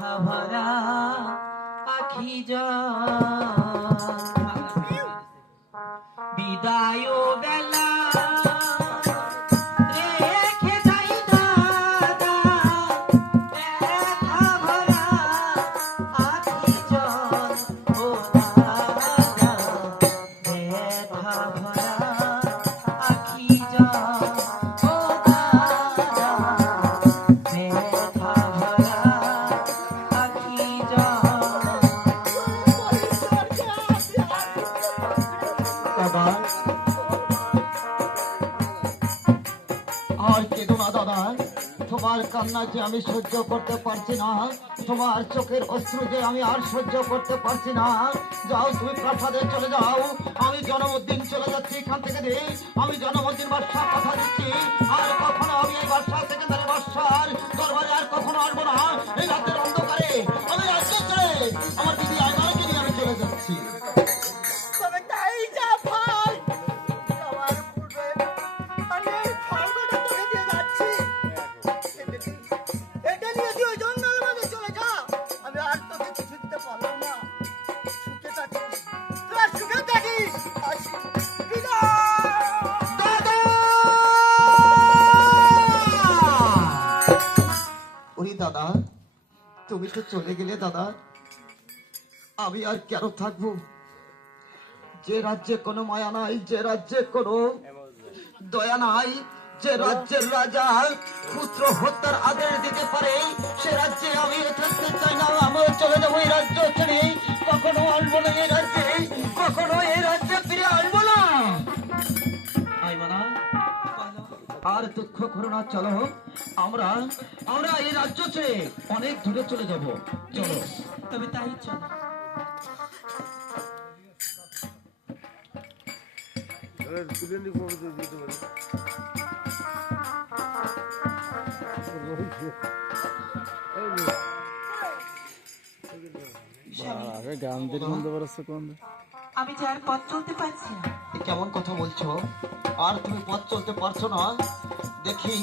ভরা আখি যা বিদায় আর কেঁদো না দাদা? তোমার কান্না যে আমি সহ্য করতে পারছি না, তোমার চোখের অশ্রু যে আমি আর সহ্য করতে পারছি না। যাও তুমি প্রাসাদে চলে যাও, আমি জন্মদিন চলে যাচ্ছি এখান থেকে আমি জন্মদিন বাদশাহ কথা দিচ্ছি। দাদা। তুমি তো চলে গেলে দাদা। আমি আর কেন থাকব? যে রাজ্যে কোনো মায়া নাই, যে রাজ্যে কোনো দয়া নাই, যে রাজ্যের রাজা পুত্র হত্যার আদেশ দিতে পারে, সে রাজ্যে আমি থাকতে চাই না আমার চলে যাব এই রাজ্য ছেড়ে। আর দুঃখ করো না চলো। আমরা আমরা এই রাজ্য ছেড়ে অনেক দূরে চলে যাব। চলো। তবে তাই চলো। গান দিয়ে কোন আমি যে আর পথ চলতে পারছি না। কেমন কথা বলছো? আর তুমি পথ চলতে পারছ না দেখি